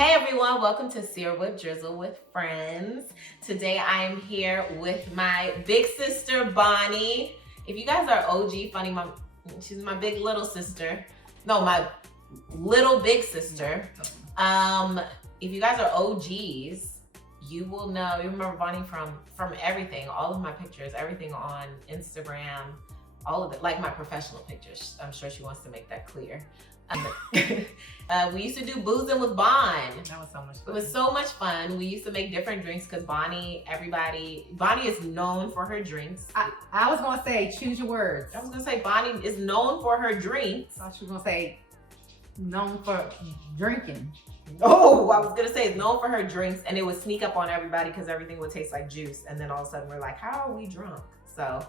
Hey everyone, welcome to Sear with Drizzle with Friends. Today I am here with my big sister, Bonnie. If you guys are OG funny, she's my big little sister. No, my little big sister. If you guys are OGs, you will know, you remember Bonnie from everything, all of my pictures, everything on Instagram, all of it, like my professional pictures. I'm sure she wants to make that clear. We used to do boozing with Bon. That was so much fun. It was so much fun. We used to make different drinks because Bonnie is known for her drinks. I was gonna say, choose your words. I was gonna say Bonnie is known for her drinks. I thought she was gonna say, known for drinking. Oh, I was gonna say it's known for her drinks, and it would sneak up on everybody because everything would taste like juice. And then all of a sudden we're like, how are we drunk? So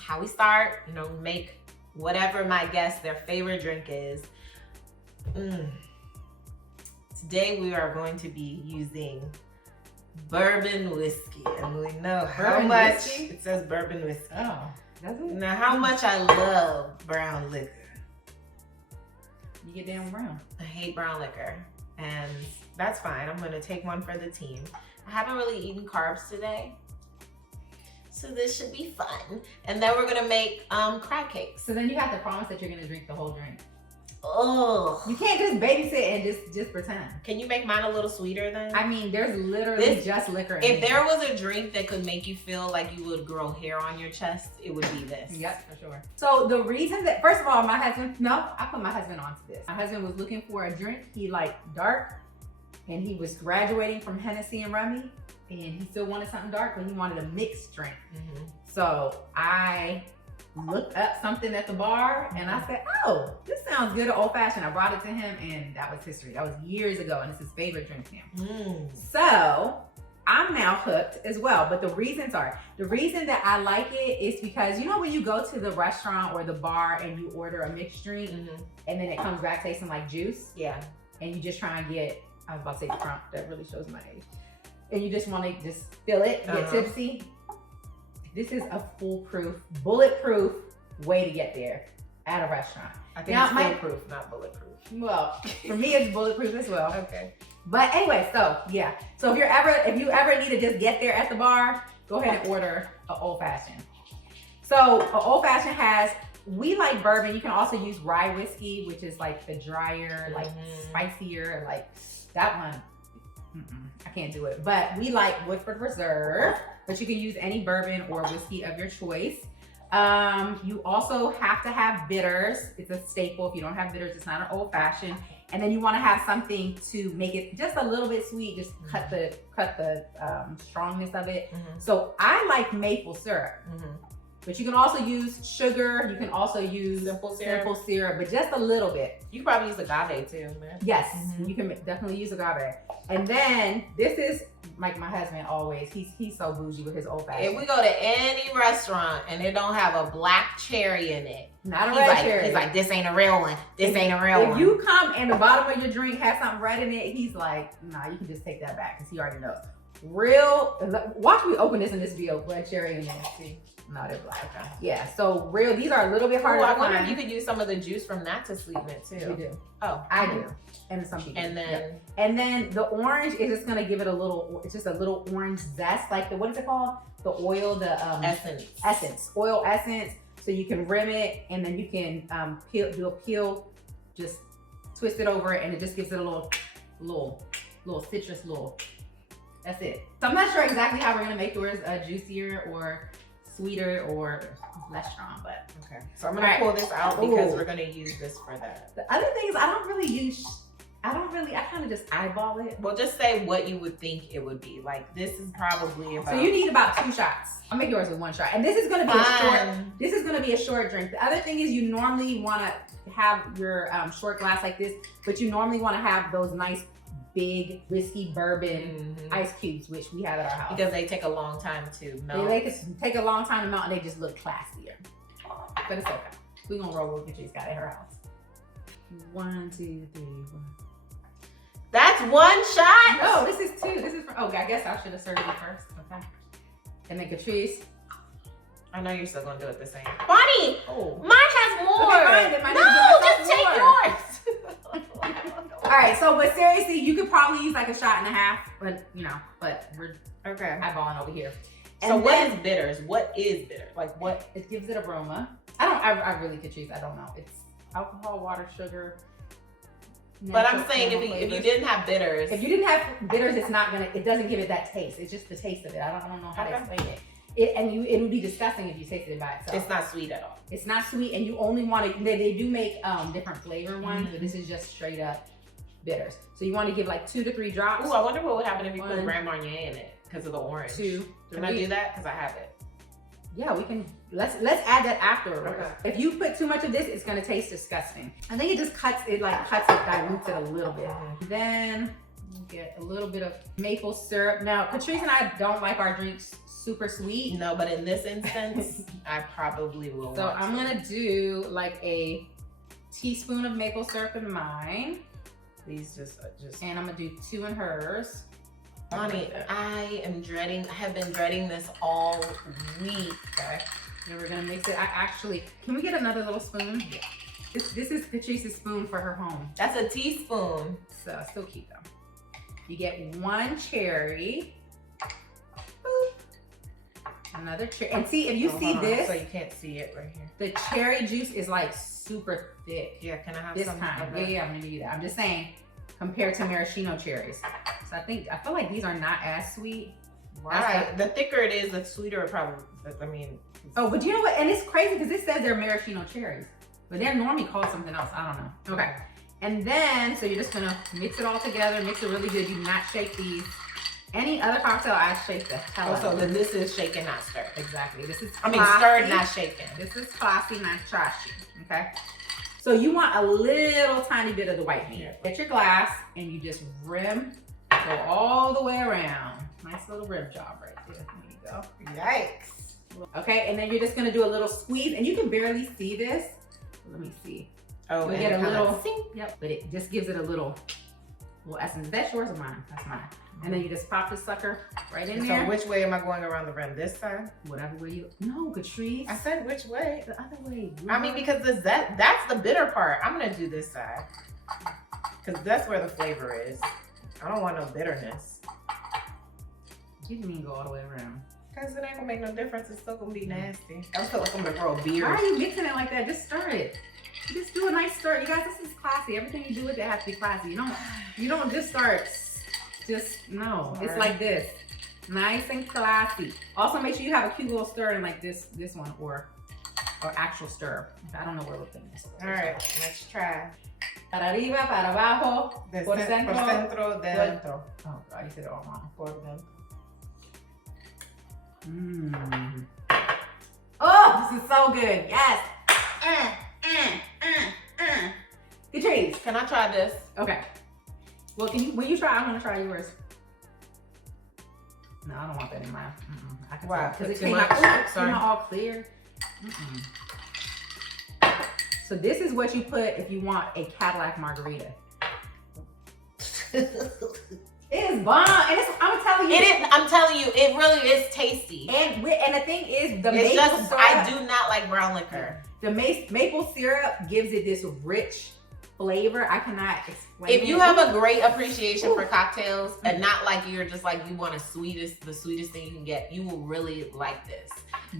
how we start, make whatever my guests, their favorite drink is. Today we are going to be using bourbon whiskey, and we know how much whiskey? It says bourbon whiskey. Oh, does it? Now how much I love brown liquor. You get damn brown. I hate brown liquor, and that's fine. I'm gonna take one for the team. I haven't really eaten carbs today, so this should be fun. And then we're gonna make crab cakes. So then you have to promise that you're gonna drink the whole drink. Oh, you can't just babysit and just pretend. Can you make mine a little sweeter then? I mean, there's literally just liquor in If here. there was a drink that could make you feel like you would grow hair on your chest, it would be this. Yep, for sure. So the reason that, first of all, I put my husband onto this. My husband was looking for a drink. He liked dark, and he was graduating from Hennessy and Rummy, and he still wanted something dark, but he wanted a mixed drink. So I looked up something at the bar, and I said, oh, this sounds good, old fashioned. I brought it to him, and that was history. That was years ago, and it's his favorite drink now. So I'm now hooked as well. But the reason that I like it is because, when you go to the restaurant or the bar and you order a mixed drink, and then it comes back tasting like juice. Yeah. And you just try and get, I was about to say crunk, that really shows my age. And you just want to just fill it, get tipsy. This is a foolproof, bulletproof way to get there at a restaurant. I think it's foolproof, not bulletproof. Well, for me, it's bulletproof as well. Okay. But anyway, so yeah. So if you ever need to just get there at the bar, go ahead and order an old fashioned. So an old fashioned we like bourbon. You can also use rye whiskey, which is like the drier, like spicier, like that one. I can't do it. But we like Woodford Reserve, but you can use any bourbon or whiskey of your choice. You also have to have bitters. It's a staple. If you don't have bitters, it's not an old fashioned. And then you want to have something to make it just a little bit sweet. Just cut the strongness of it. So I like maple syrup. But you can also use sugar. You can also use simple syrup, but just a little bit. You can probably use agave too, man. Yes, you can definitely use agave. And then this is like my husband always. He's so bougie with his old fashioned. If we go to any restaurant and it don't have a black cherry in it, not a red cherry. He's like, this ain't a real one. This ain't a real one. If you come and the bottom of your drink has something red in it, he's like, nah, you can just take that back because he already knows. Watch me open this and this be a red cherry in there. See. No, they're black. Okay. Yeah, so these are a little bit harder to find. I wonder if you could use some of the juice from that to sweeten it too. You do. Oh, I do. And some people. And then the orange is just gonna give it it's just a little orange zest, like what is it called? The oil, essence. Oil essence. So you can rim it, and then you can do a peel, just twist it over, and it just gives it a little citrus, that's it. So I'm not sure exactly how we're gonna make yours juicier or sweeter or less strong, but okay. So I'm gonna pull this out because we're gonna use this for that. The other thing is I kind of just eyeball it. Well, just say what you would think it would be. Like this is probably about. So you need about 2 shots. I'll make yours with 1 shot, and this is gonna be This is gonna be a short drink. The other thing is you normally want to have your short glass like this, but you normally want to have those nice big whiskey bourbon ice cubes, which we have at our house. Because they take a long time to melt. They take a long time to melt, and they just look classier. But it's okay. We're gonna roll with what she's got at her house. 1, 2, 3, 4. That's 1 shot? No, this is 2. This is I guess I should have served it first. Okay. And then Catrice. I know you're still gonna do it the same. Bonnie! Oh. Mine has more! Okay, fine, then no, just take yours! All right, so but seriously, you could probably use like a shot and a half, but you know, but we're Okay. eyeballing over here. So what is bitters? What is bitter? Like what? It gives it aroma. I really could choose. I don't know. It's alcohol, water, sugar. But I'm saying if you didn't have bitters. If you didn't have bitters, it's not gonna, it doesn't give it that taste. It's just the taste of it. I don't know how to explain it. It would be disgusting if you tasted it by itself. It's not sweet at all. It's not sweet, and you only want to, they do make different flavor ones, but this is just straight up bitters. So you want to give like 2 to 3 drops. Ooh, I wonder what would happen if you put Grand Marnier in it because of the orange. 2, 3. Can I do that? Because I have it. Yeah, we can, let's add that afterwards. Okay. If you put too much of this, it's gonna taste disgusting. I think it just dilutes it, dilutes it a little bit. Then you get a little bit of maple syrup. Now, Patrice and I don't like our drinks super sweet. No, but in this instance, I probably will. So I'm gonna do like a teaspoon of maple syrup in mine. Please just. And I'm gonna do 2 in hers. Bonnie, I have been dreading this all week. Okay. And we're gonna mix it. Can we get another little spoon? Yeah. This is Patrice's spoon for her home. That's a teaspoon. So still keep them. You get 1 cherry. Boop. Another cherry. And see, if you see this. So you can't see it right here. The cherry juice is like super thick. Yeah, can I have this some time? Yeah, I'm gonna do that. I'm just saying, compared to maraschino cherries. So I feel like these are not as sweet. Right. The thicker it is, the sweeter it probably, I mean. Oh, but you know what? And it's crazy because it says they're maraschino cherries, but they're normally called something else. I don't know. Okay. And then, so you're just gonna mix it all together, mix it really good. You do not shake these. Any other cocktail, I shake the hell out of. So then this is shaken, not stirred. Exactly. This is stirred, not shaken. This is classy, not trashy. Okay. So you want a little tiny bit of the white meat. Get your glass and you just rim, go all the way around. Nice little rim job right there. There you go. Yikes. Okay, and then you're just gonna do a little squeeze, and you can barely see this. Let me see. Oh, we get a little. Yep. But it just gives it a little essence. That's yours or mine? That's mine. And then you just pop the sucker right in there. So which way am I going around the rim? This side? Whatever way you. No, Patrice. I said which way? The other way. I mean, because that's the bitter part. I'm gonna do this side because that's where the flavor is. I don't want no bitterness. You didn't even go all the way around. Because it ain't gonna make no difference. It's still gonna be nasty. I feel like I'm gonna grow a beard. Why are you mixing it like that? Just stir it. You just do a nice stir. You guys, this is classy. Everything you do with it has to be classy. You don't just start. No. It's like this. Nice and classy. Also, make sure you have a cute little stir in like this one or actual stir. I don't know where we're putting this. All right, let's try. Para arriba, para abajo, por centro, dentro. Oh God, you said it all wrong. Por dentro. Mmm. Oh, this is so good. Yes. Patrice, can I try this? Okay. Well, when you try, I want to try yours. No, I don't want that in mine. I can Why? Because it came out all clear. So this is what you put if you want a Cadillac margarita. It is bomb, and I'm telling you. It is. I'm telling you, it really is tasty. And the thing is, the it's maple just syrup, I do not like brown liquor. The maple syrup gives it this rich flavor. I cannot explain. If you have a great appreciation for cocktails and not like you're just like you want the sweetest thing you can get, you will really like this.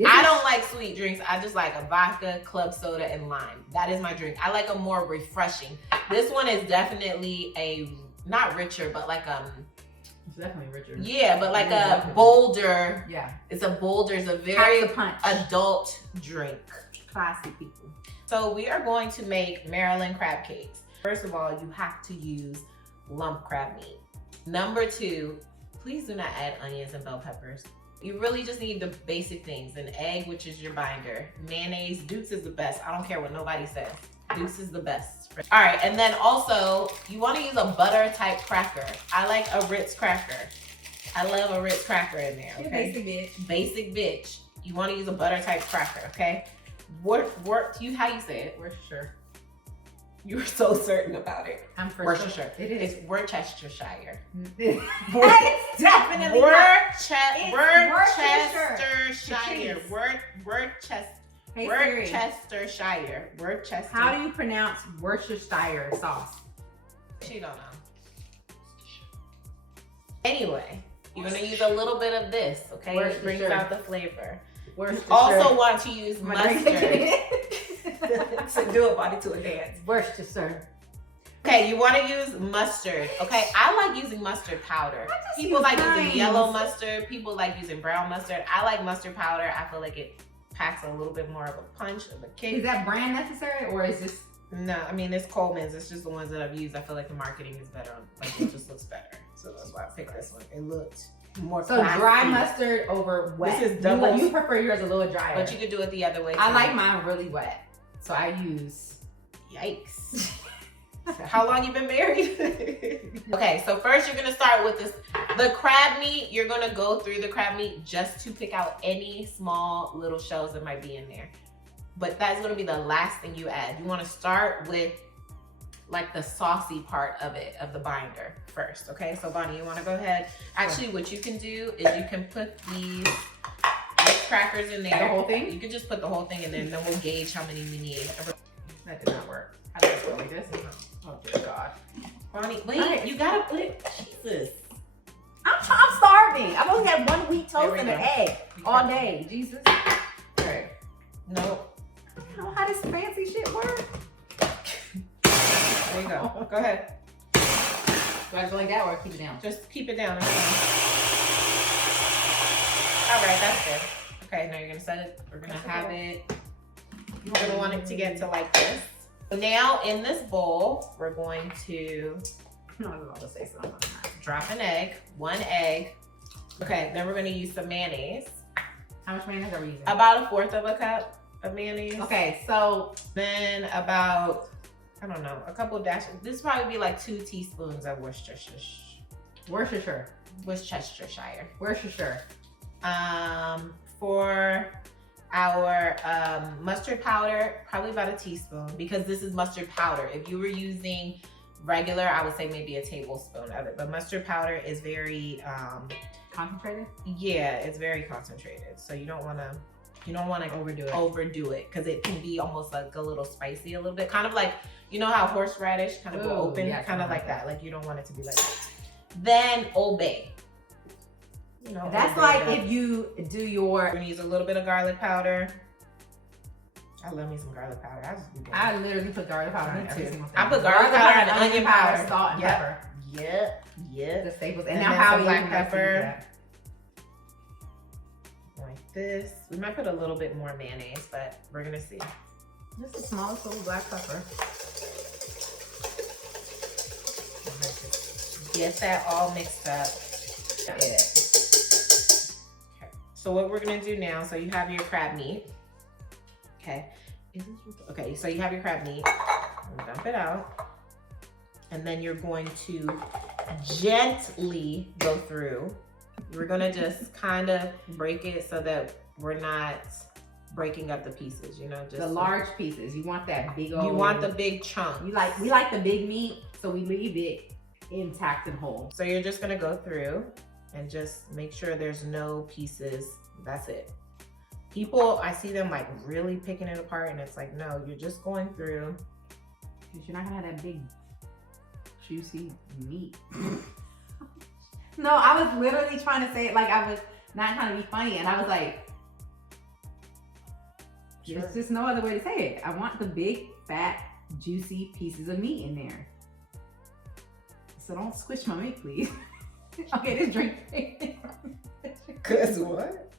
I don't like sweet drinks. I just like a vodka, club soda, and lime. That is my drink. I like a more refreshing. This one is definitely not richer, but like it's definitely richer. Yeah, but like a bolder. Yeah. It's a very punch. Adult drink. Classy people. So we are going to make Maryland crab cakes. First of all, you have to use lump crab meat. Number 2, please do not add onions and bell peppers. You really just need the basic things. An egg, which is your binder. Mayonnaise, Duke's is the best. I don't care what nobody says. Duke's is the best. All right, and then also, you want to use a butter type cracker. I like a Ritz cracker. I love a Ritz cracker in there, okay? Basic bitch. Basic bitch. You want to use a butter type cracker, okay? How you say it? Worcestershire. You were so certain about it. I'm for Worcestershire. Sure. It is. It's Worcestershire. It's definitely Worcestershire. Hey, Worcestershire. How do you pronounce Worcestershire sauce? She don't know. Anyway, you're gonna use a little bit of this, okay? It brings out the flavor. You also want to use mustard. So do a body to a dance. Worcestershire. Okay, you want to use mustard. Okay, I like using mustard powder. People like using yellow mustard. People like using brown mustard. I like mustard powder. I feel like it packs a little bit more of a punch, of a kick. Is that brand necessary, or is this? No, I mean, it's Coleman's. It's just the ones that I've used. I feel like the marketing is better. Like, it just looks better. So that's why I picked this one. It looked more classy. Dry mustard over wet. This is double. You prefer yours a little drier. But you could do it the other way too. I like mine really wet. So I use... Yikes. How long you been married? Okay, so first you're gonna start with this. The crab meat, you're gonna go through the crab meat just to pick out any small little shells that might be in there. But that's gonna be the last thing you add. You wanna start with like the saucy part of it, of the binder first, okay? So Bonnie, you wanna go ahead. Actually, what you can do is you can put these crackers in there. The whole thing? You can just put the whole thing in there and then we'll gauge how many we need. That did not work. How does it go like this? Oh dear God. Bonnie, wait, you gotta put it, Jesus. I'm starving. I've only had 1 wheat toast and an go. egg all day. Jesus. Okay. Nope. I don't know how this fancy shit works. There you go. Go ahead. Do I go like that or keep it down? Just keep it down. All right, that's good. Okay, now you're gonna set it. We're gonna have it. You're gonna want it to get to like this. So now in this bowl, we're going to drop an egg, 1 egg. Okay, then we're gonna use some mayonnaise. How much mayonnaise are we using? About 1/4 cup of mayonnaise. Okay, so then about, I don't know, a couple dashes. This would probably be like 2 teaspoons of Worcestershire. For our mustard powder, probably about a teaspoon, because this is mustard powder. If you were using regular, I would say maybe a tablespoon of it. But mustard powder is very concentrated. Yeah, it's very concentrated. So you don't want to overdo it because it can be almost like a little spicy, a little bit, kind of like, you know how horseradish kind of go open, yeah, kind of like that. Like you don't want it to be like that. Then Old Bay. You know, that's like if you do your. We're gonna use a little bit of garlic powder. I love me some garlic powder. I literally put garlic powder in every single thing. I put garlic powder and onion powder, salt and pepper. Yeah. The staples. And now how black pepper. Like this. We might put a little bit more mayonnaise, but we're gonna see. Just the smallest little black pepper. Get that all mixed up. Okay. So what we're gonna do now, so you have your crab meat. Okay. Okay, so you have your crab meat. Dump it out. And then you're going to gently go through. We're gonna just kind of break it so that we're not breaking up the pieces, you know, just the large pieces. You want that big old. You want the big chunk. We like the big meat, so we leave it intact and whole. So you're just gonna go through and just make sure there's no pieces. That's it. People, I see them like really picking it apart, and it's like, no, you're just going through. Because you're not gonna have that big, juicy meat. No, I was literally trying to say it like I was not trying to be funny, and I was like, there's just no other way to say it. I want the big, fat, juicy pieces of meat in there. So don't squish my meat, please. Okay, this drink. Cause what?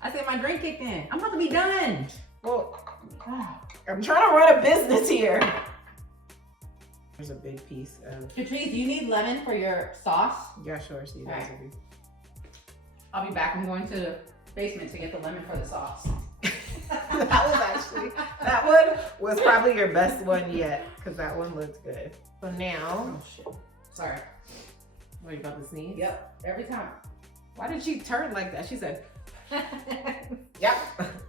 I said my drink kicked in. I'm about to be done. Well, I'm trying to run a business here. There's a big piece of. Patrice, do you need lemon for your sauce? Yeah, sure. See, that's right. I'll be back. I'm going to the basement to get the lemon for the sauce. that one was probably your best one yet, because that one looked good. So now, oh shit. Sorry. What, you about to sneeze? Yep, every time. Why did she turn like that? She said, yep.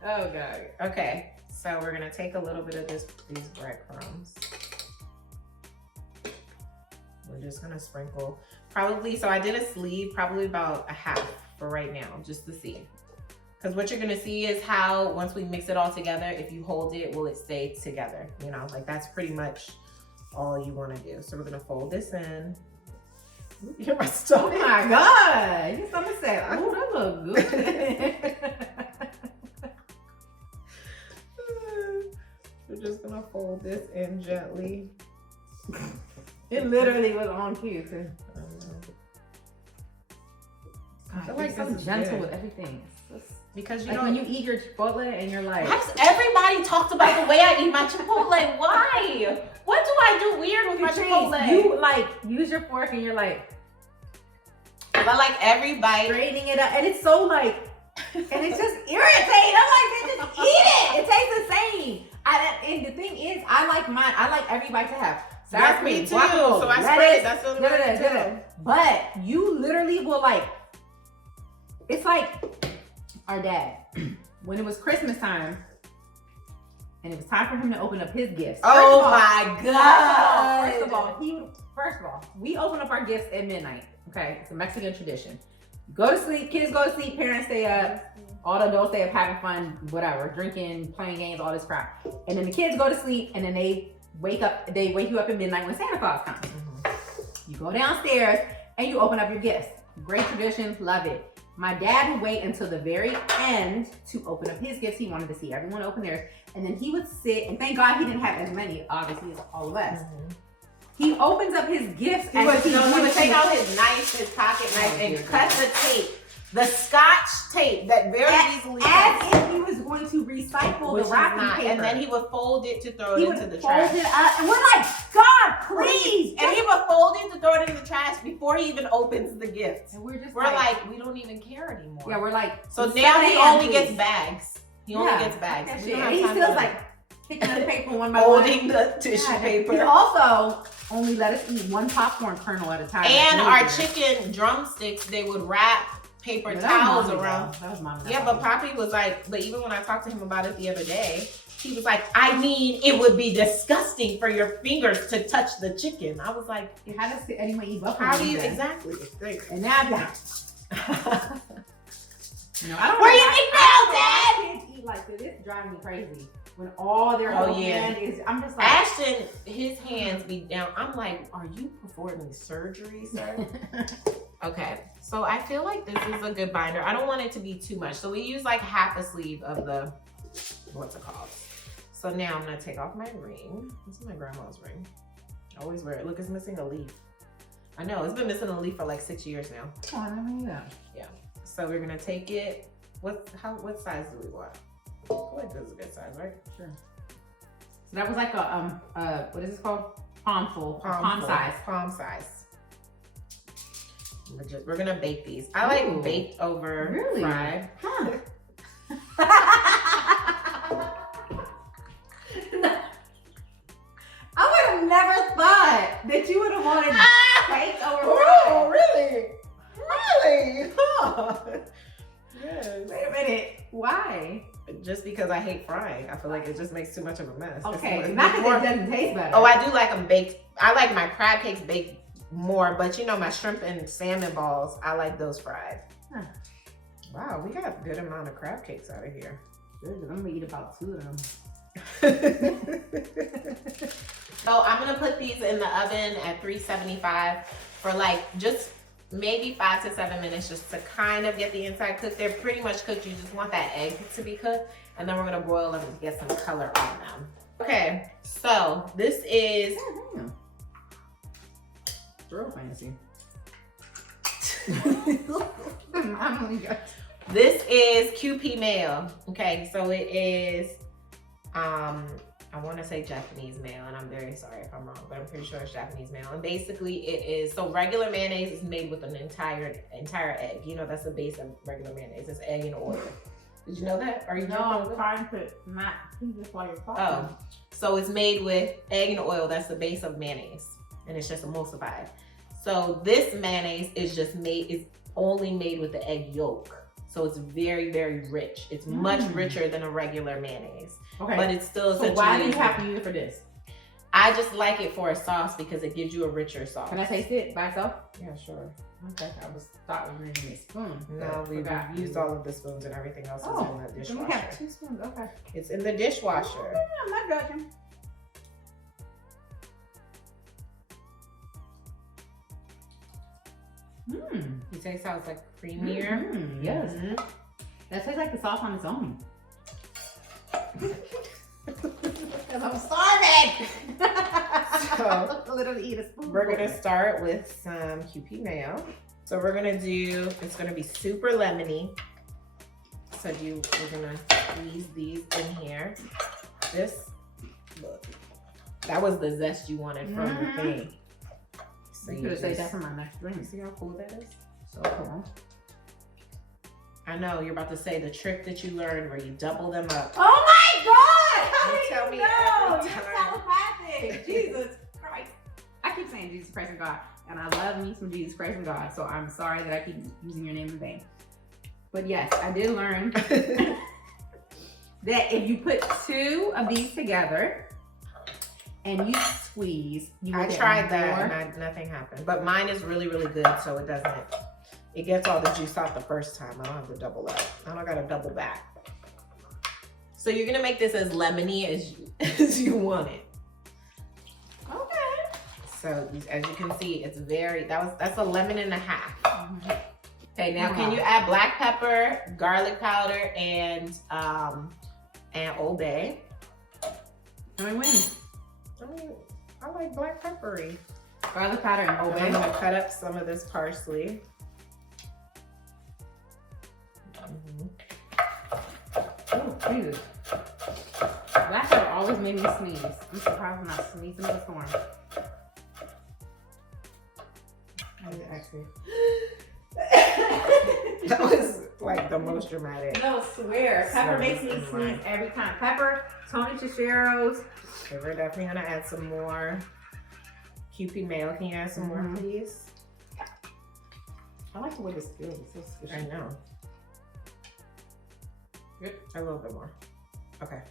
Oh God. Okay, so we're gonna take a little bit of these breadcrumbs. We're just gonna sprinkle, probably, so I did a sleeve, probably about a half for right now, just to see. Because what you're gonna see is how, once we mix it all together, if you hold it, will it stay together? You know, like that's pretty much all you want to do. So we're gonna fold this in. You're my stomach. Oh my God. Your stomach said, oh, that look good. We're just gonna fold this in gently. It literally was on cue too. I feel like so this is gentle good. with everything. Because you like know, when you eat your Chipotle and you're like, why does everybody talks about the way I eat my Chipotle? Why? What do I do weird with my Chipotle? You like use your fork and you're like, I like every bite. straightening it up, and it's so like, and it's just irritating. I'm like, just eat it. It tastes the same. And the thing is, I like mine. I like every bite to have sour cream, me too. guacamole, So I lettuce, spread it. That's what I'm gonna do. But you literally will like, it's like our dad, when it was Christmas time, and it was time for him to open up his gifts. Oh my God. First of all, we open up our gifts at midnight. Okay, it's a Mexican tradition. Go to sleep, kids go to sleep, parents stay up, all the adults stay up having fun, whatever, drinking, playing games, all this crap. And then the kids go to sleep, and then they wake you up at midnight when Santa Claus comes. You go downstairs and you open up your gifts. Great tradition, love it. My dad would wait until the very end to open up his gifts. He wanted to see everyone open theirs. And then he would sit, and thank God he didn't have as many, obviously, as all of us. He opens up his gifts He would take out his knife, his pocket knife, and cut the tape. The Scotch tape that very easily as if he was going to recycle the wrapping paper. And then he would fold it to throw it into the trash. Fold it up, and we're like, God, please! And he would fold it to throw it in the trash before he even opens the gift. And we're just like, we don't even care anymore. Yeah, we're like, so now he only gets bags. He only gets bags. And he feels like picking up the paper one by one. Holding the tissue paper. He also only let us eat one popcorn kernel at a time. And our chicken drumsticks, they would wrap paper towels around. That was mine. Yeah, but Poppy was like, but even when I talked to him about it the other day, he was like, I mean, it would be disgusting for your fingers to touch the chicken. I was like, how does anyone eat buffalo? How do you exactly? And now, no, I don't. Where you eat now, Dad? Kids eat like this. This drives me crazy. When all their whole hand is, I'm just like, Ashton, his hands be down. I'm like, are you performing surgery, sir? Okay, so I feel like this is a good binder. I don't want it to be too much. So we use like half a sleeve of the, what's it called? So now I'm gonna take off my ring. This is my grandma's ring. I always wear it. Look, it's missing a leaf. I know, it's been missing a leaf for like 6 years now. Oh, I never knew that. Yeah, so we're gonna take it. What size do we want? I feel like this is a good size, right? Sure. So that was like a, what is this called? Palm size. Palm size. We're gonna bake these. I like baked over fried. Huh. I would have never thought that you would have wanted baked over fried. Oh, really? Really? Huh. Yes. Wait a minute. Why? Just because I hate frying. I feel like it just makes too much of a mess. Okay, not because it doesn't taste better. Oh, I do like them baked. I like my crab cakes baked more, but you know, my shrimp and salmon balls, I like those fried. Huh. Wow, we got a good amount of crab cakes out of here. Good, I'm gonna eat about 2 of them. So I'm gonna put these in the oven at 375 for like just maybe 5 to 7 minutes, just to kind of get the inside cooked. They're pretty much cooked. You just want that egg to be cooked, and then we're gonna broil them to get some color on them. Okay, so this is real fancy. This is QP Mayo. Okay, so it is I want to say Japanese mayo, and I'm very sorry if I'm wrong, but I'm pretty sure it's Japanese mayo. And basically it is, so regular mayonnaise is made with an entire egg. You know, that's the base of regular mayonnaise. It's egg and oil. Did you know that? Are you No, I'm trying to not do this while you're talking. Oh, so it's made with egg and oil. That's the base of mayonnaise, and it's just emulsified. So this mayonnaise is just only made with the egg yolk. So it's very, very rich. It's much richer than a regular mayonnaise. Okay. But it's still so why do you have to use it for this? I just like it for a sauce because it gives you a richer sauce. Can I taste it by itself? Yeah, sure. Okay, I thought we were using a spoon. No, we used all of the spoons, and everything else is in the dishwasher. We have 2 spoons, okay. It's in the dishwasher. I'm not judging. You taste how it's like creamier? Yes. That tastes like the sauce on its own. Because I'm starving. So, literally eat a spoonful. We're gonna start with some QP mayo. So we're gonna do, it's gonna be super lemony. So we're gonna squeeze these in here. This, look, that was the zest you wanted from the thing. So you could have saved that for my next drink. See how cool that is? So cool. I know, you're about to say the trick that you learned where you double them up. Oh my God! How You do tell you me know? every You're time. telepathic. Jesus Christ. I keep saying Jesus Christ and God, and I love me some Jesus Christ and God, so I'm sorry that I keep using your name in vain. But yes, I did learn that if you put 2 of these together and you squeeze, you will I get tried more. that and nothing happened. But mine is really, really good, so it gets all the juice out the first time. I don't have to double up. I don't gotta double back. So you're gonna make this as lemony as you want it. Okay. So as you can see, it's that's a lemon and a half. Okay, now can you add black pepper, garlic powder, and Old Bay? I mean, I like black peppery. garlic powder and Old So Bay. I'm gonna cut up some of this parsley. Oh, Jesus. Black pepper always made me sneeze. I'm surprised I'm not sneezing in the storm. Actually, that was like the most dramatic. No, swear. Pepper So makes me right. sneeze every time. Pepper, Tony Chicheros. Okay, we're definitely gonna add some more QP mayo. Can you add some more, please? I like the way this feels. It's so squishy. I know. Good. A little bit more. Okay.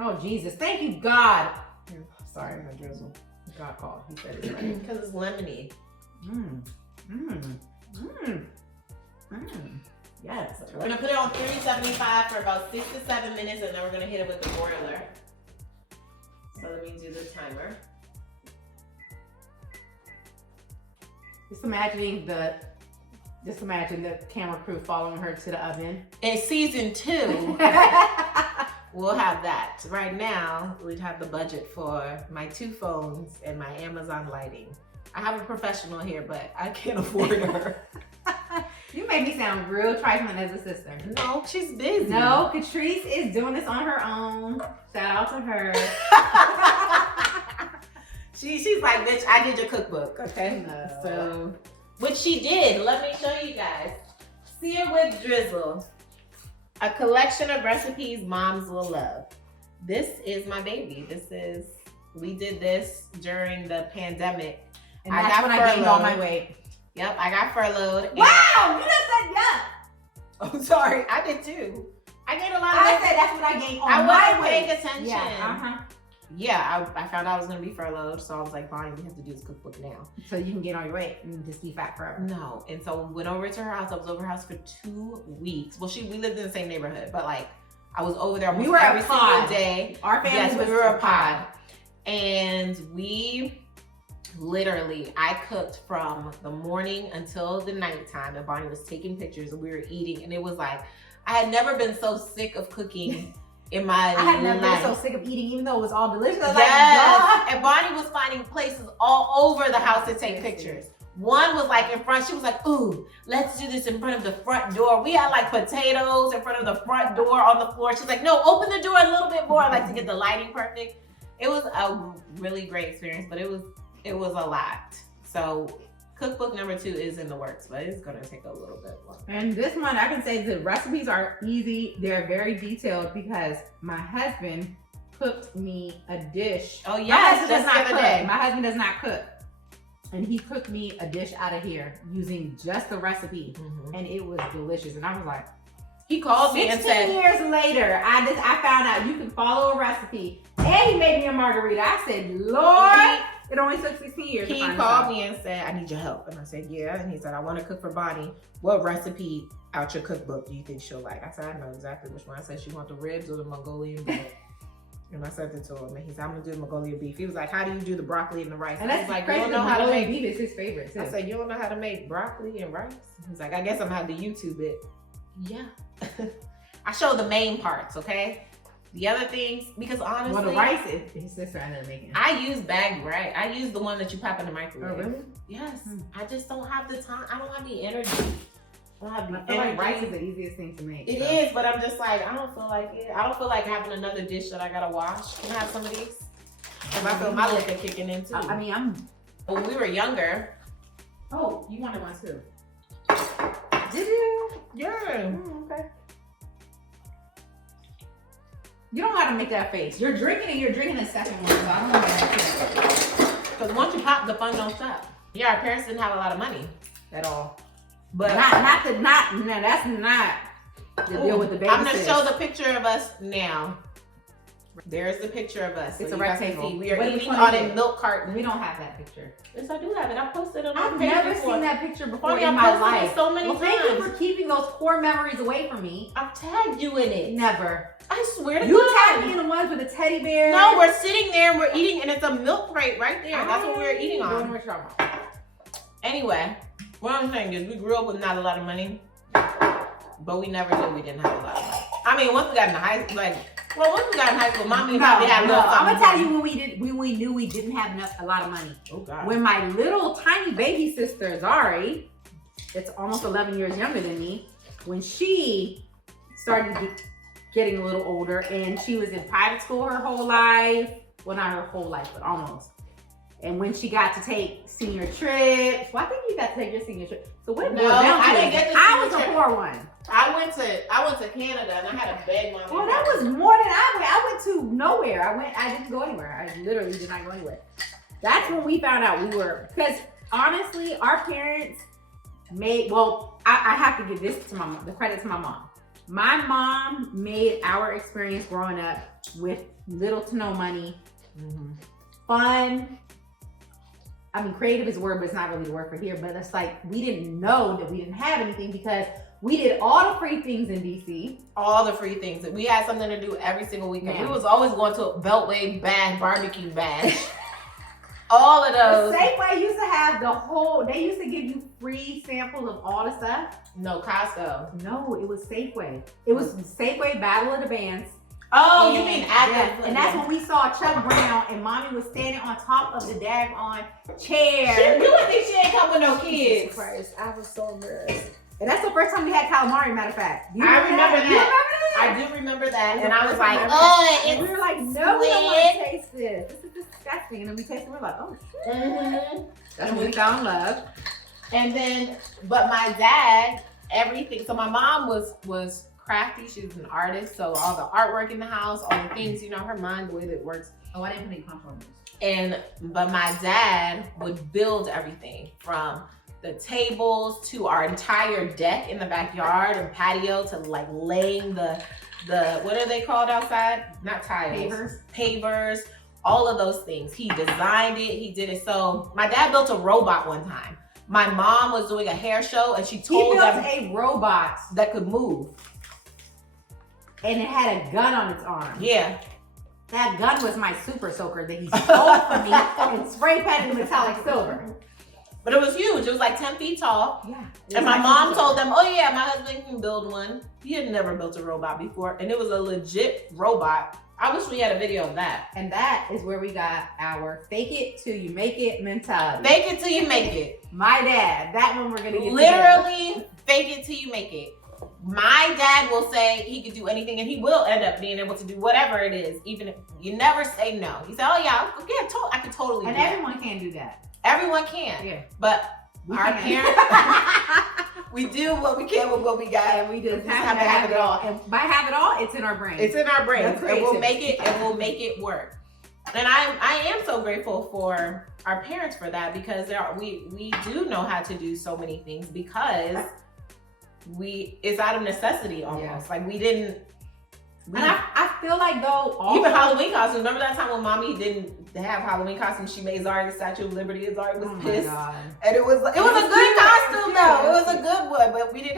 Oh, Jesus. Thank you, God. Sorry, my drizzle. God called. He said it right. Because it's lemony. Yes. We're gonna put it on 375 for about 6 to 7 minutes, and then we're gonna hit it with the broiler. So let me do the timer. Just imagine the camera crew following her to the oven. In season 2, we'll have that. Right now, we'd have the budget for my 2 phones and my Amazon lighting. I have a professional here, but I can't afford her. You made me sound real trifling as a sister. No, she's busy. No, Catrice is doing this on her own. Shout out to her. She's like, bitch, I did your cookbook, okay? No. So, what she did, let me show you guys. Sear with Drizzle. A collection of recipes moms will love. This is my baby. We did this during the pandemic. And that's when I gained all my weight. Yep, I got furloughed. Wow, you just said yeah. Oh, sorry, I did too. I gained a lot of I weight. said that's when I gained all I my wasn't weight. paying attention. Yeah, Yeah, I found out I was gonna be furloughed, so I was like, fine, we have to do this cookbook now. So you can gain all your weight and just be fat forever. No, and so we went over to her house. I was over her house for 2 weeks. Well, we lived in the same neighborhood, but like I was over there almost every single day. Our family Yes, was we were a pod. And I cooked from the morning until the nighttime, and Bonnie was taking pictures, and we were eating, and it was like, I had never been so sick of cooking in my life. I had never been so sick of eating, even though it was all delicious. I was Yes, like, and Bonnie was finding places all over the house to take pictures. One was like in front, she was like, ooh, let's do this in front of the front door. We had like potatoes in front of the front door on the floor. She's like, no, open the door a little bit more, like to get the lighting perfect. It was a really great experience, but it was a lot. So cookbook number 2 is in the works, but it's gonna take a little bit longer. And this one, I can say the recipes are easy. They're very detailed because my husband cooked me a dish. Oh My yes, husband does just not the other cook. day. My husband does not cook. And he cooked me a dish out of here using just the recipe. And it was delicious. And I was like, He called me and 16 said, years later, I found out you can follow a recipe. And he made me a margarita. I said, Lord, it only took 16 years he to find called out. me and said, I need your help. And I said, yeah. And he said, I want to cook for Bonnie. What recipe out your cookbook do you think she'll like? I said, I know exactly which one. I said, she want the ribs or the Mongolian bread. And I sent it to him, and he said, I'm gonna do Mongolia beef. He was like, how do you do the broccoli and the rice? And I that's was like, crazy. you don't know how to make beef is his favorite too. I said, you don't know how to make broccoli and rice? He's like, I guess I'm gonna have to YouTube it. Yeah. I showed the main parts, okay? The other things, because honestly, well, the rice, his sister ended up making. I use bagged rice. I use the one that you pop in the microwave. Oh, really? Yes. I just don't have the time. I don't have the energy. I don't have the I feel energy. like rice is the easiest thing to make. It is, but I'm just like, I don't feel like it. I don't feel like having another dish that I gotta wash. Can I have some of these? Because I feel my liquor kicking in too. I mean, I'm. When we were younger. Oh, you wanted one too. Did you? Yeah. Okay. You don't know how to make that face. You're drinking the second one, so I don't know how to make that. Because once you pop, the fun don't stop. Yeah, our parents didn't have a lot of money At all. but No, that's not the deal with the baby. I'm gonna show the picture of us now. There's the picture of us. It's so a you guys can rectangle. see. We are What eating one on is a it? milk carton. We don't have that picture. Yes, I do have it. I posted it on I've page never before. seen that picture before Funny, in I my posted life. it so many Well, thank you times. for keeping those core memories away from me. I've tagged you in it. Never. I swear to You God. tagged me in the ones with the teddy bear. No, we're sitting there and we're eating, and it's a milk crate right there. That's what we were eating I don't know on. what you're talking about. Anyway, what I'm saying is we grew up with not a lot of money, but we never knew we didn't have a lot of money. I mean, once we got in high school, once we got in high school, mommy probably had a little something. I'm gonna tell you when we knew we didn't have a lot of money. Oh God. When my little tiny baby sister Zari, that's almost 11 years younger than me, when she started getting a little older, and she was in private school her whole life. Well, not her whole life, but almost. And when she got to take senior trips, well, I think you got to take your senior trip. So what? No, I didn't get the I was senior a trip. poor one. I went to Canada and I had to beg mommy. Well, that was more than I went. I went to nowhere. I didn't go anywhere. I literally did not go anywhere. That's when we found out we were, because honestly, our parents made, well, I have to give this to my mom, the credit to my mom. My mom made our experience growing up with little to no money, fun. I mean, creative is a word, but it's not really the word for here. But it's like, we didn't know that we didn't have anything because we did all the free things in DC. All the free things. We had something to do every single weekend. Yeah. We was always going to a Beltway bash, barbecue bash. All of those. The Safeway used to have they used to give you free samples of all the stuff. No, Costco. No, it was Safeway. It was Safeway Battle of the Bands. Oh, And, you mean at yeah, the... and that's when we saw Chuck Brown and mommy was standing on top of the daggone chair. You would think she ain't come with no kids. Jesus Christ, I was so embarrassed. And that's the first time we had calamari, matter of fact. I remember that. You remember that? I do remember that. And I was First like, time oh, and it's we were like, no, we don't want to taste this. This is disgusting. And then we tasted it, we're like, oh shit. That's when we found love. And then, but my dad, everything. So my mom was crafty. She was an artist. So all the artwork in the house, all the things, her mind, the way that it works. Oh, I didn't make compromise. But my dad would build everything from the tables to our entire deck in the backyard and patio to like laying the what are they called outside? Not tiles. Pavers, all of those things. He designed it, he did it. So my dad built a robot one time. My mom was doing a hair show and she told them a robot that could move. And it had a gun on its arm. Yeah. That gun was my super soaker that he stole from me and spray painted metallic silver. But it was huge. It was like 10 feet tall. Yeah. And my mom told them, oh yeah, my husband can build one. He had never built a robot before. And it was a legit robot. I wish we had a video of that. And that is where we got our fake it till you make it mentality. Fake it till you make it. My dad, that one we're gonna get literally fake it till you make it. My dad will say he could do anything and he will end up being able to do whatever it is. Even if you never say no. He said, oh yeah, I could totally and do everyone can do that. Everyone can. Yeah. But our parents, we do what we can with what we got. And we just have to have it all. And by have it all, it's in our brain. It's in our brains. That's And we'll make creativity. it and we'll make it work. And I am so grateful for our parents for that because we do know how to do so many things because it's out of necessity almost. Yeah. Like we didn't. And I feel like though, Even Halloween costumes. Remember that time when mommy didn't have Halloween costumes? She made Zari the Statue of Liberty and Zari was pissed. God. And it was a good costume though. It was a good one, but she didn't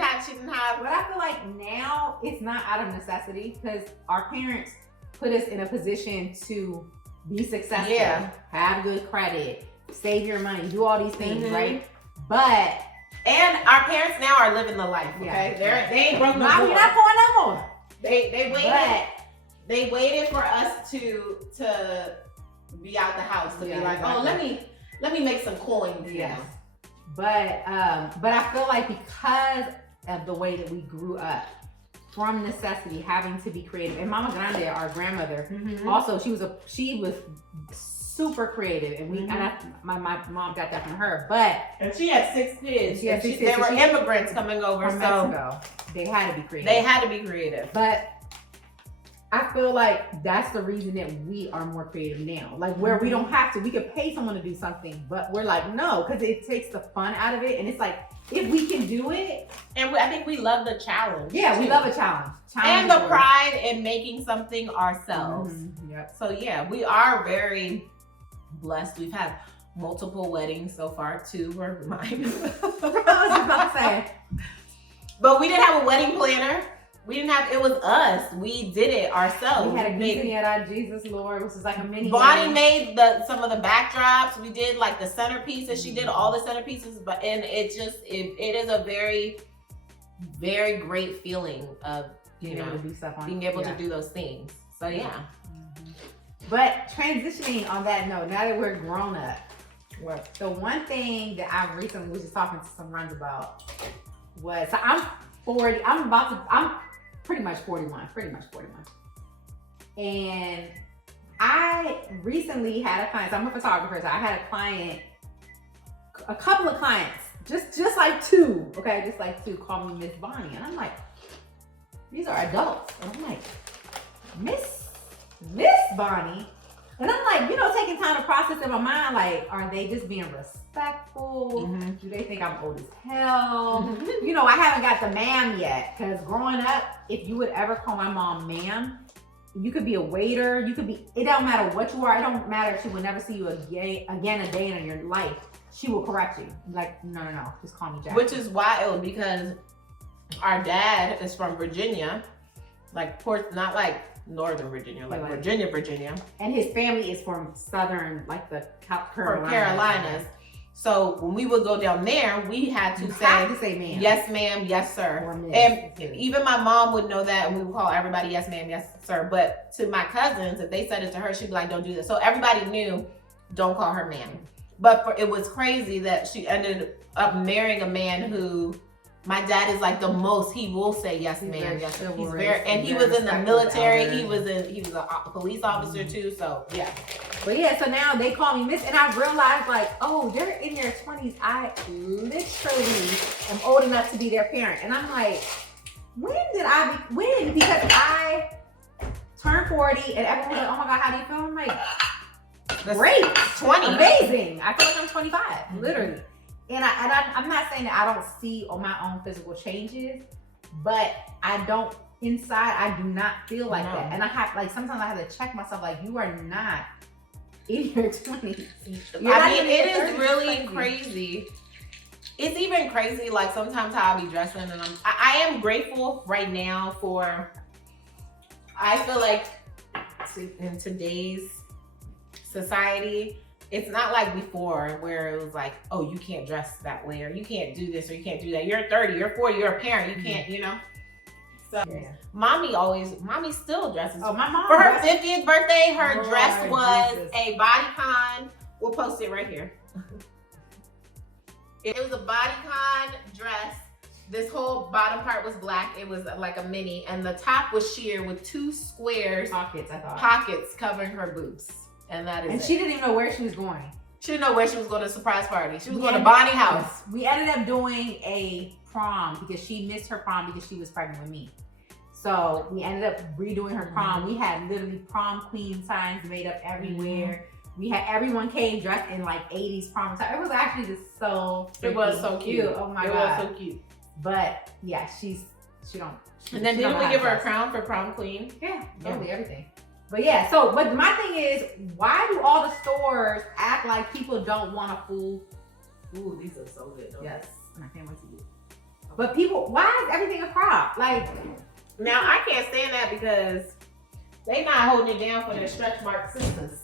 have. But I feel like now it's not out of necessity because our parents put us in a position to be successful, have good credit, save your money, do all these things, right? But and our parents now are living the life. Okay, they ain't broke no more. We're not going no more. They waited. They waited for us to be out the house to be like, oh, let me make some coins. Yes. But I feel like because of the way that we grew up, from necessity, having to be creative, and Mama Grande, our grandmother, also she was super creative, and my mom got that from her. And she had 6 kids. They were immigrants coming over from Mexico. They had to be creative. They had to be creative. But I feel like that's the reason that we are more creative now. Like where we don't have to, we could pay someone to do something, but we're like, no, because it takes the fun out of it. And it's like, if we can do it. And I think we love the challenge. Yeah, we love a challenge. And the pride in making something ourselves. Yep. So yeah, we are very blessed. We've had multiple weddings so far, 2 were mine. I was about to say. But we didn't have a wedding planner. It was us. We did it ourselves. We had a quinceañera, Jesus Lord, which is like a mini. Bonnie made some of the backdrops. We did like the centerpieces. She did all the centerpieces, and it is a very, very great feeling of being able to do stuff being able to do those things. So yeah. But transitioning on that note, now that we're grown up, the one thing that I recently was just talking to some friends about was, so I'm 40. I'm pretty much 41. And I recently had a client. So I'm a photographer. So I had a couple of clients, just like 2, okay, just like 2, call me Miss Bonnie, and I'm like, these are adults, and I'm like, Miss Bonnie, and I'm like, taking time to process in my mind, like, are they just being respectful? Do they think I'm old as hell? I haven't got the ma'am yet, because growing up, if you would ever call my mom ma'am, you could be a waiter, it don't matter what you are, it don't matter if she would never see you again a day in your life, she will correct you. Like, no, just call me Jack. Which is wild, because our dad is from Virginia, not like Northern Virginia, like Virginia. And his family is from Southern, like the Carolinas. So when we would go down there, we had to say ma'am. Yes, ma'am, yes, sir. And even my mom would know that, and we would call everybody yes, ma'am, yes, sir. But to my cousins, if they said it to her, she'd be like, don't do this. So everybody knew, don't call her ma'am. But it was crazy that she ended up marrying a man who, my dad is like the most, he will say yes, ma'am, yes, sir. He's very, and he was in the military. He was a police officer too. So yeah. But yeah, so now they call me Miss, and I realized like, oh, they're in their 20s. I literally am old enough to be their parent, and I'm like, when? Because I turned 40, and everyone's like, oh my God, how do you feel? I'm like, great, 20, amazing. I feel like I'm 25, literally. And I'm not saying that I don't see on my own physical changes, but I do not feel like that. And I have, sometimes I have to check myself, like, you are not in your 20s. It is really crazy. It's even crazy, like, sometimes how I'll be dressing, and I am grateful right now for, I feel like in today's society, it's not like before where it was like, oh, you can't dress that way, or you can't do this, or you can't do that. You're 30, you're 40, you're a parent, you can't, So mommy still dresses. Oh, my mom. For her 50th birthday, her dress was a bodycon. We'll post it right here. It was a bodycon dress. This whole bottom part was black. It was like a mini, and the top was sheer with 2 squares pockets covering her boobs. And that is And she didn't even know where she was going. She didn't know where she was going to surprise party. She was going to Bonnie house. We ended up doing a prom because she missed her prom because she was pregnant with me. So we ended up redoing her prom. We had literally prom queen signs made up everywhere. We had everyone came dressed in like 80s prom attire. It was actually just so It was so cute. Oh my God. It was so cute. But yeah, she don't. And then didn't we give her a crown for prom queen? Yeah, totally everything. But yeah, but my thing is, why do all the stores act like people don't want a full? Ooh, these are so good. Yes, and I can't wait to eat. But why is everything a crop? Like, now I can't stand that because They not holding it down for their stretch mark sisters.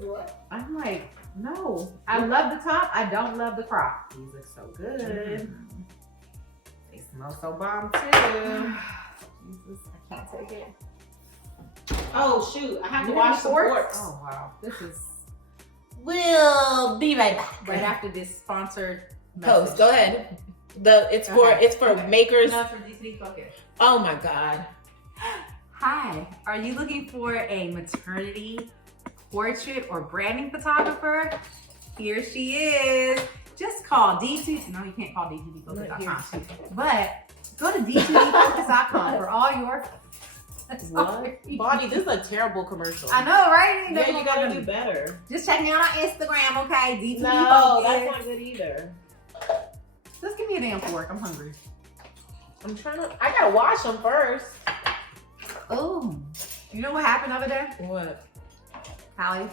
What? I'm like, no. I love the top. I don't love the crop. These look so good. They smell so bomb too. Jesus, I can't take it. Oh shoot, I have to wash the forks. Oh wow, this is. We'll be right back. Right after this sponsored post. Go ahead. It's for makers. No, for DTD Focus. Oh my God. Hi, are you looking for a maternity portrait or branding photographer? Here she is. Just call D2. No, you can't call D2DFocus.com. But go to D2DFocus.com for all your. What? Bonnie, this is a terrible commercial. I know, right? Yeah, you gotta do better. Just check me out on Instagram, okay? D2D No, Focus. that's not good either. Just give me a damn fork. I'm hungry. I'm trying to. I gotta wash them first. Oh, you know what happened over there? What? Hallie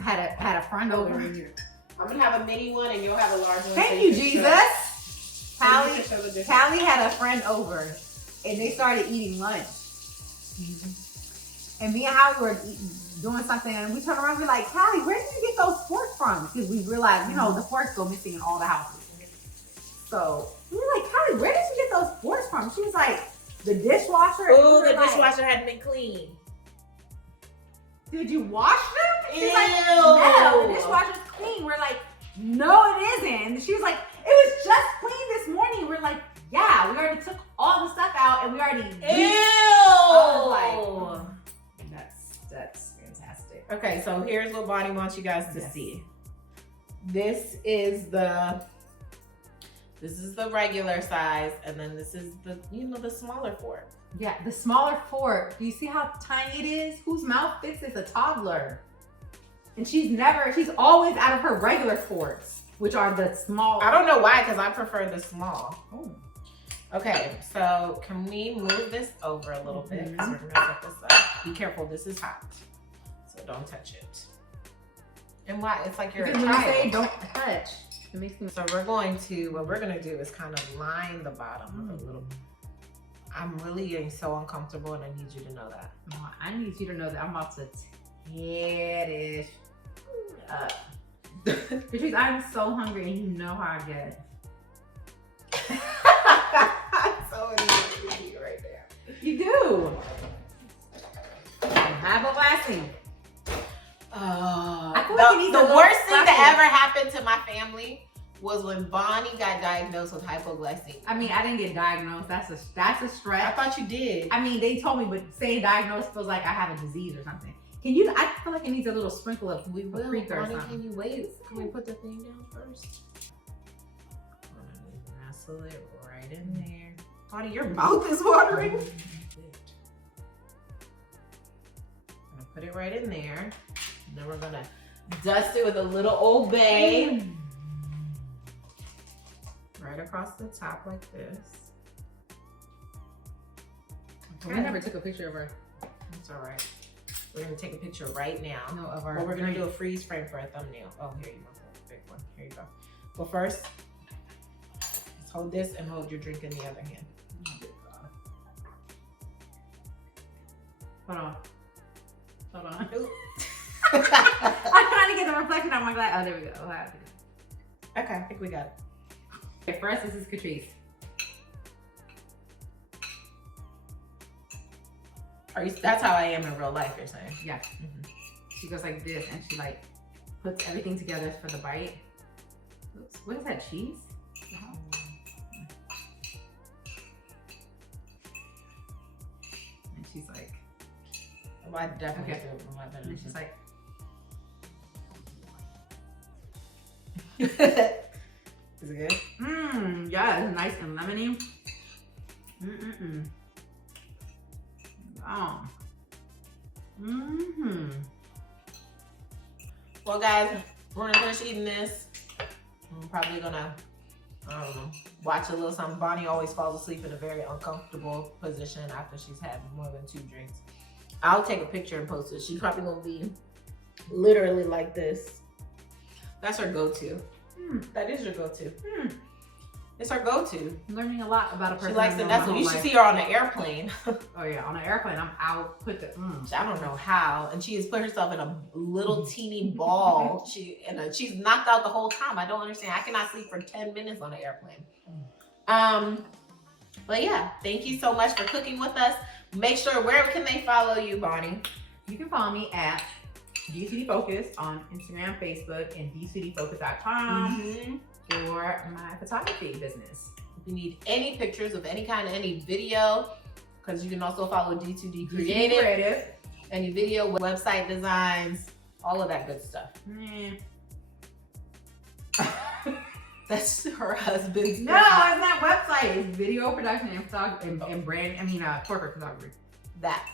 had a friend over. I'm gonna have a mini one and you'll have a large one. Thank you, Jesus. Hallie had a friend over and they started eating lunch. And me and Hallie were doing something and we turned around and we're like, Hallie, where did you get those forks from? Because we realized, you know, the forks go missing in all the houses. So we were like, Hallie, where did you get those forks from? She was like, the dishwasher. Oh, the dishwasher hadn't been clean. Did you wash them? She's Ew. like, no, the dishwasher's clean. We're like, no, it isn't. And she was like, it was just clean this morning. We're like, yeah, we already took all the stuff out and we already. Ew. I was like, that's fantastic. Okay, so here's what Bonnie wants you guys to see. This is the regular size, and then this is the, you know, the smaller fork. Yeah, the smaller fork. Do you see how tiny it is? Whose mouth fits as a toddler? And she's always out of her regular forks, which are the small. I don't know why, because I prefer the small. Oh. Okay, so can we move this over a little bit? Because we're gonna set this up. Be careful, this is hot, so don't touch it. And why? It's like you're a Because child. when you say don't touch, it makes me. So what we're gonna do is kind of line the bottom with a little. I'm really getting so uncomfortable, and I need you to know that. Oh, I need you to know that I'm about to tear this up. Patrice, I'm so hungry, and you know how I get. I'm so easy right there. You do. Have a blessing. I feel like it needs the a little worst thing sucking. that ever happened to my family was when Bonnie got diagnosed with hypoglycemia. I mean, I didn't get diagnosed. That's a I stretch. thought you did. I mean, they told me, but saying diagnosed feels like I have a disease or something. Can you? I feel like it needs a little sprinkle of paprika or Bonnie, something. can you wait? Can we put the thing down first? Nestle it right in there. Bonnie, your mouth is watering. I'm gonna put it right in there. And then we're gonna dust it with a little Old Bay. Right across the top like this. I never took a picture of her. That's all right. We're gonna take a picture right now. No, of her. But we're gonna do a freeze frame for a thumbnail. Oh, here you go, big one. Here you go. But first, let's hold this and hold your drink in the other hand. Hold on. Hold on. Ooh. I'm trying to get the reflection on my glass. Oh, there we go. Oh, Okay, I think we got it. okay, first, this is Catrice. That's how I am in real life, you're saying? Yeah. Mm-hmm. She goes like this and she like puts everything together for the bite. Oops, what is that, cheese? And she's like, Well, I definitely okay. do. And she's like, Is it good? yeah, it's nice and lemony. Oh. Well, guys, we're gonna finish eating this. I'm probably gonna, I don't know, watch a little something. Bonnie always falls asleep in a very uncomfortable position after she's had more than 2 drinks. I'll take a picture and post it. She's probably gonna be literally like this. That's her go-to. That is your go-to. It's her go-to. I'm learning a lot about a person. She likes I've it. known That's my what you whole should life. see her on an airplane. Oh yeah, on an airplane, I'll put the. I don't know how, and she has put herself in a little teeny ball. She's knocked out the whole time. I don't understand. I cannot sleep for 10 minutes on an airplane. But yeah, thank you so much for cooking with us. Make sure, where can they follow you, Bonnie? You can follow me at DCD Focus on Instagram, Facebook, and DCDFocus.com for my photography business. If you need any pictures of any kind, any video, because you can also follow D2D Creative, any video, website designs, all of that good stuff. That's her husband's. No, it's not website. It's video production and photography and brand. Corporate photography. That.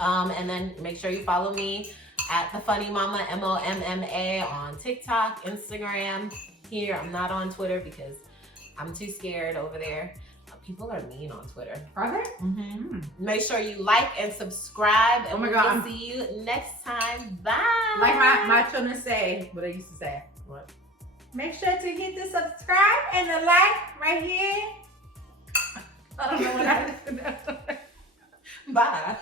And then make sure you follow me at the Funny Mama MOMMA on TikTok, Instagram. Here, I'm not on Twitter because I'm too scared over there. People are mean on Twitter. Are they? Make sure you like and subscribe, and Oh my we God, will see you next time. Bye. Like my children say, what they used to say. What? Make sure to hit the subscribe and the like right here. I don't know what I Bye.